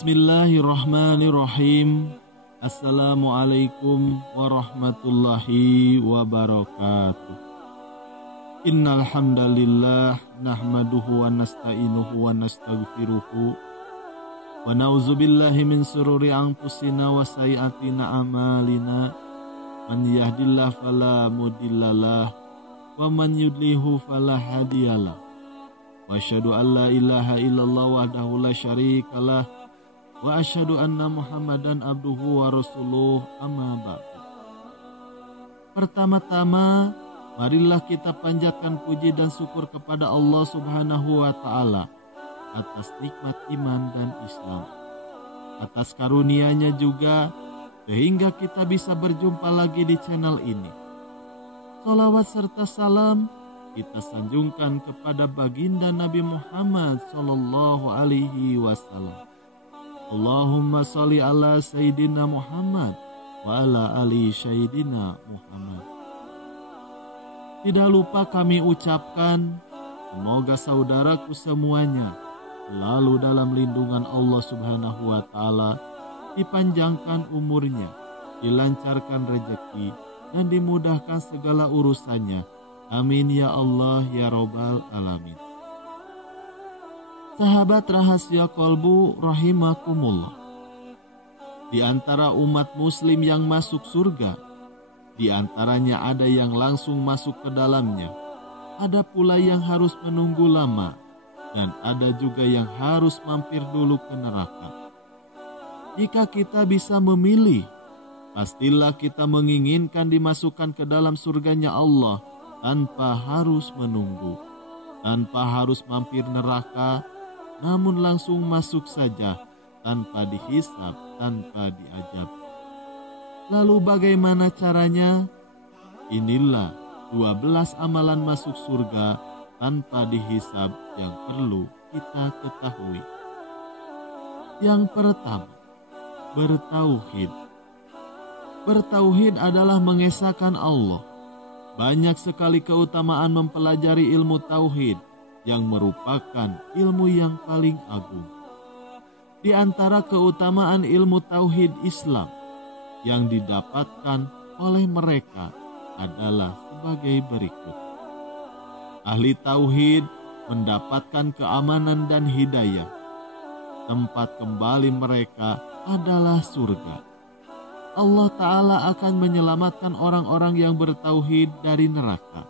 Bismillahirrahmanirrahim. Assalamualaikum warahmatullahi wabarakatuh. Innal hamdalillah nahmaduhu wa nasta'inuhu wa nastaghfiruhu wa na'udzubillahi min shururi anfusina wa sayyiatina a'malina. Man yahdihillahu fala mudhillalah wa man yudlilhu fala hadiyalah. Wa asyhadu an la ilaha illallah wahdahu la syarikalah wa asyhadu anna Muhammadan abduhu wa rasuluh, amma ba'du. Pertama-tama, marilah kita panjatkan puji dan syukur kepada Allah Subhanahu wa Ta'ala atas nikmat iman dan Islam, atas karunia-Nya juga sehingga kita bisa berjumpa lagi di channel ini. Salawat serta salam kita sanjungkan kepada baginda Nabi Muhammad sallallahu alaihi wasallam. Allahumma sholli ala Sayyidina Muhammad wa ala ali Sayyidina Muhammad. Tidak lupa kami ucapkan, semoga saudaraku semuanya selalu dalam lindungan Allah Subhanahu wa Ta'ala, dipanjangkan umurnya, dilancarkan rezeki, dan dimudahkan segala urusannya. Amin ya Allah ya Rabbal Alamin. Sahabat rahasia kolbu rahimakumullah. Di antara umat muslim yang masuk surga, di antaranya ada yang langsung masuk ke dalamnya, ada pula yang harus menunggu lama, dan ada juga yang harus mampir dulu ke neraka. Jika kita bisa memilih, pastilah kita menginginkan dimasukkan ke dalam surganya Allah tanpa harus menunggu, tanpa harus mampir neraka, namun langsung masuk saja tanpa dihisab, tanpa diazab. Lalu bagaimana caranya? Inilah 12 amalan masuk surga tanpa dihisab yang perlu kita ketahui. Yang pertama, bertauhid. Bertauhid adalah mengesahkan Allah. Banyak sekali keutamaan mempelajari ilmu tauhid yang merupakan ilmu yang paling agung. Di antara keutamaan ilmu tauhid Islam yang didapatkan oleh mereka adalah sebagai berikut. Ahli tauhid mendapatkan keamanan dan hidayah. Tempat kembali mereka adalah surga. Allah Ta'ala akan menyelamatkan orang-orang yang bertauhid dari neraka.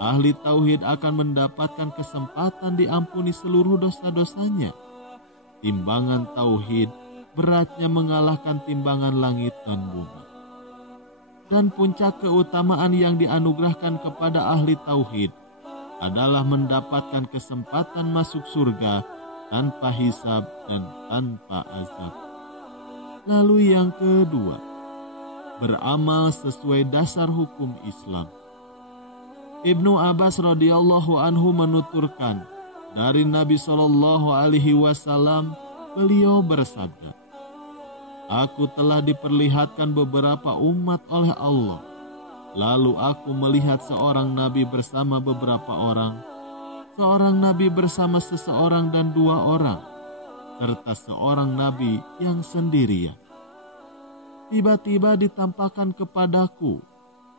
Ahli tauhid akan mendapatkan kesempatan diampuni seluruh dosa-dosanya. Timbangan tauhid beratnya mengalahkan timbangan langit dan bumi. Dan puncak keutamaan yang dianugerahkan kepada ahli tauhid adalah mendapatkan kesempatan masuk surga tanpa hisab dan tanpa azab. Lalu yang kedua, beramal sesuai dasar hukum Islam. Ibnu Abbas radhiyallahu anhu menuturkan dari Nabi Shallallahu alaihi wasallam, beliau bersabda, "Aku telah diperlihatkan beberapa umat oleh Allah. Lalu aku melihat seorang nabi bersama beberapa orang, seorang nabi bersama seseorang dan 2 orang, serta seorang nabi yang sendirian. Tiba-tiba ditampakkan kepadaku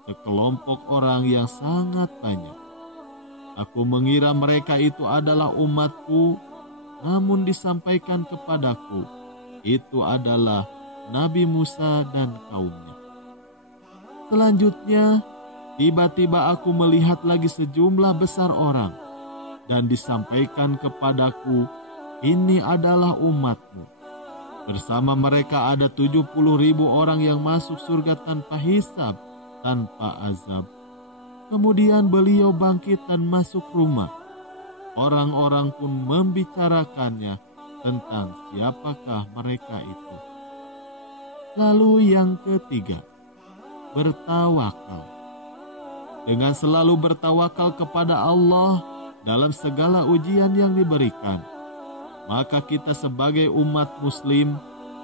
sekelompok orang yang sangat banyak. Aku mengira mereka itu adalah umatku, namun disampaikan kepadaku itu adalah Nabi Musa dan kaumnya. Selanjutnya, tiba-tiba aku melihat lagi sejumlah besar orang, dan disampaikan kepadaku, ini adalah umatmu. Bersama mereka ada 70.000 orang yang masuk surga tanpa hisab, tanpa azab. Kemudian beliau bangkit dan masuk rumah. Orang-orang pun membicarakannya tentang siapakah mereka itu." Lalu yang ketiga, bertawakal. Dengan selalu bertawakal kepada Allah dalam segala ujian yang diberikan, maka kita sebagai umat muslim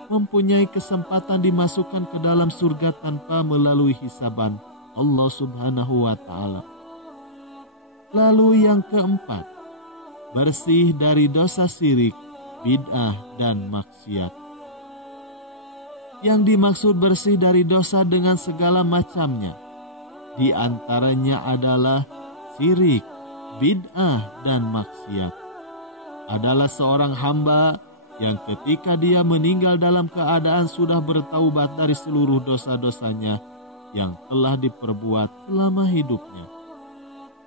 mempunyai kesempatan dimasukkan ke dalam surga tanpa melalui hisaban Allah Subhanahu wa Ta'ala. Lalu yang keempat, bersih dari dosa syirik, bid'ah, dan maksiat. Yang dimaksud bersih dari dosa dengan segala macamnya, di antaranya adalah syirik, bid'ah, dan maksiat. Adalah seorang hamba yang ketika dia meninggal dalam keadaan sudah bertaubat dari seluruh dosa-dosanya yang telah diperbuat selama hidupnya.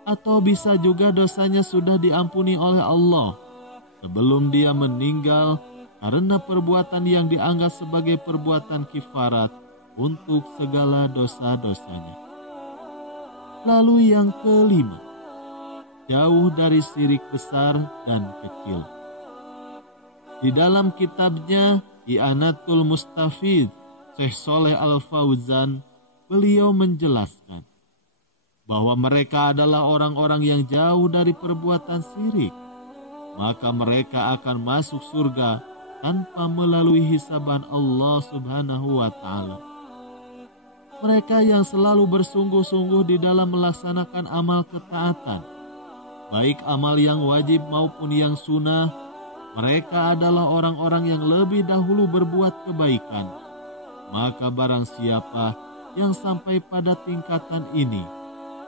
Atau bisa juga dosanya sudah diampuni oleh Allah sebelum dia meninggal karena perbuatan yang dianggap sebagai perbuatan kifarat untuk segala dosa-dosanya. Lalu yang kelima, jauh dari syirik besar dan kecil. Di dalam kitabnya I'anatul Mustafid, Syekh Shalih Al-Fauzan, beliau menjelaskan bahwa mereka adalah orang-orang yang jauh dari perbuatan syirik, maka mereka akan masuk surga tanpa melalui hisaban Allah Subhanahu wa Ta'ala. Mereka yang selalu bersungguh-sungguh di dalam melaksanakan amal ketaatan, baik amal yang wajib maupun yang sunnah, mereka adalah orang-orang yang lebih dahulu berbuat kebaikan. Maka barang siapa yang sampai pada tingkatan ini,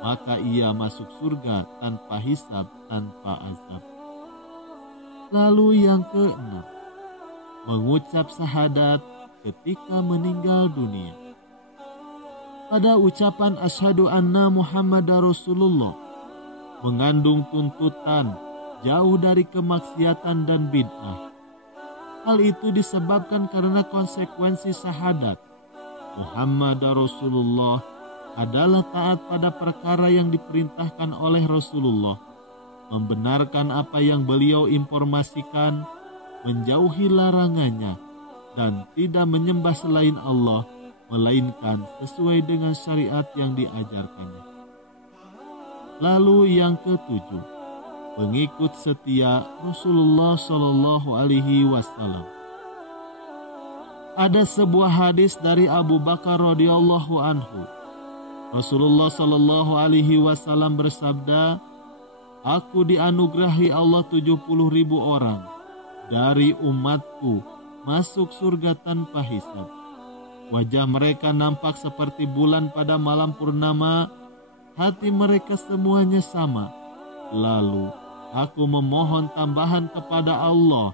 maka ia masuk surga tanpa hisab, tanpa azab. Lalu yang keenam, mengucap syahadat ketika meninggal dunia. Pada ucapan asyhadu anna Muhammadar Rasulullah mengandung tuntutan jauh dari kemaksiatan dan bid'ah. Hal itu disebabkan karena konsekuensi syahadat Muhammad Rasulullah adalah taat pada perkara yang diperintahkan oleh Rasulullah, membenarkan apa yang beliau informasikan, menjauhi larangannya, dan tidak menyembah selain Allah, melainkan sesuai dengan syariat yang diajarkannya. Lalu yang ketujuh, pengikut setia Rasulullah Shallallahu Alaihi Wasallam. Ada sebuah hadis dari Abu Bakar radhiyallahu anhu. Rasulullah Shallallahu Alaihi Wasallam bersabda, "Aku dianugerahi Allah 70.000 orang dari umatku masuk surga tanpa hisab. Wajah mereka nampak seperti bulan pada malam purnama, hati mereka semuanya sama. Lalu aku memohon tambahan kepada Allah,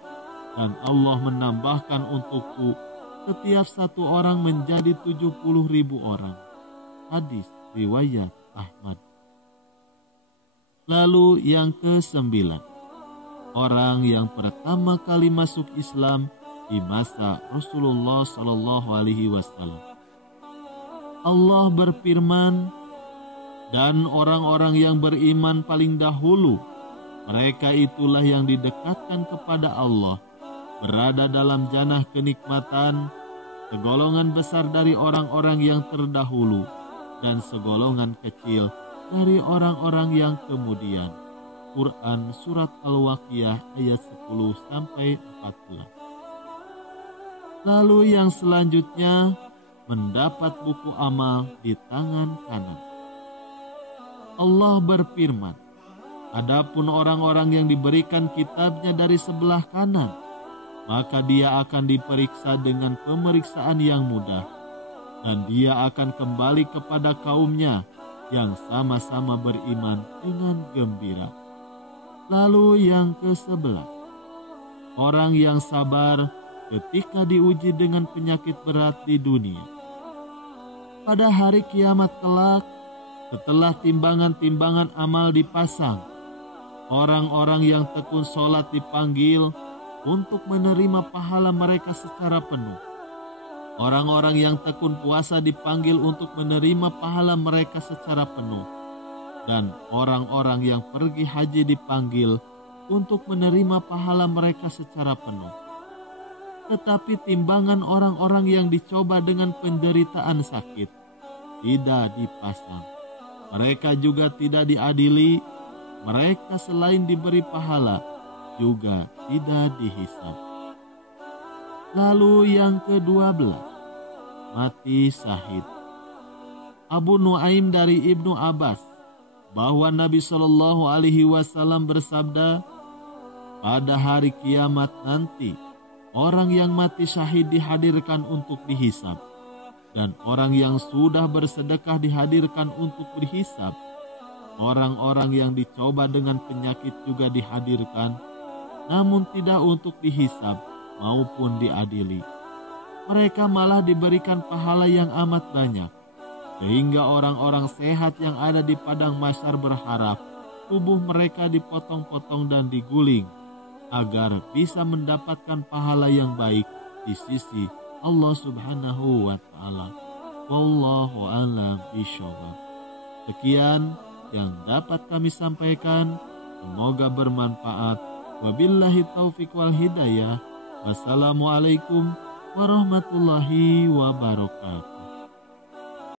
dan Allah menambahkan untukku setiap satu orang menjadi 70.000 orang." Hadis riwayat Ahmad. Lalu yang ke-9, orang yang pertama kali masuk Islam di masa Rasulullah Sallallahu Alaihi Wasallam. Allah berfirman, "Dan orang-orang yang beriman paling dahulu, mereka itulah yang didekatkan kepada Allah, berada dalam jannah kenikmatan, segolongan besar dari orang-orang yang terdahulu, dan segolongan kecil dari orang-orang yang kemudian." Quran Surat Al-Waqiah ayat 10-14. Lalu yang selanjutnya, mendapat buku amal di tangan kanan. Allah berfirman, "Adapun orang-orang yang diberikan kitabnya dari sebelah kanan, maka dia akan diperiksa dengan pemeriksaan yang mudah, dan dia akan kembali kepada kaumnya yang sama-sama beriman dengan gembira." Lalu yang ke-11, orang yang sabar ketika diuji dengan penyakit berat di dunia. Pada hari kiamat kelak, setelah timbangan-timbangan amal dipasang, orang-orang yang tekun sholat dipanggil untuk menerima pahala mereka secara penuh. Orang-orang yang tekun puasa dipanggil untuk menerima pahala mereka secara penuh. Dan orang-orang yang pergi haji dipanggil untuk menerima pahala mereka secara penuh. Tetapi timbangan orang-orang yang dicoba dengan penderitaan sakit tidak dipasang. Mereka juga tidak diadili. Mereka selain diberi pahala juga tidak dihisab. Lalu yang ke-12, mati syahid. Abu Nuaim dari Ibnu Abbas bahwa Nabi Shallallahu Alaihi Wasallam bersabda, pada hari kiamat nanti, orang yang mati syahid dihadirkan untuk dihisab, dan orang yang sudah bersedekah dihadirkan untuk berhisab. Orang-orang yang dicoba dengan penyakit juga dihadirkan, namun tidak untuk dihisab maupun diadili. Mereka malah diberikan pahala yang amat banyak, sehingga orang-orang sehat yang ada di padang mahsyar berharap tubuh mereka dipotong-potong dan diguling, agar bisa mendapatkan pahala yang baik di sisi Allah Subhanahu wa Ta'ala. Wallahu a'lam bishawab. Sekian yang dapat kami sampaikan, semoga bermanfaat. Wabillahi taufiq wal hidayah. Wassalamualaikum warahmatullahi wabarakatuh.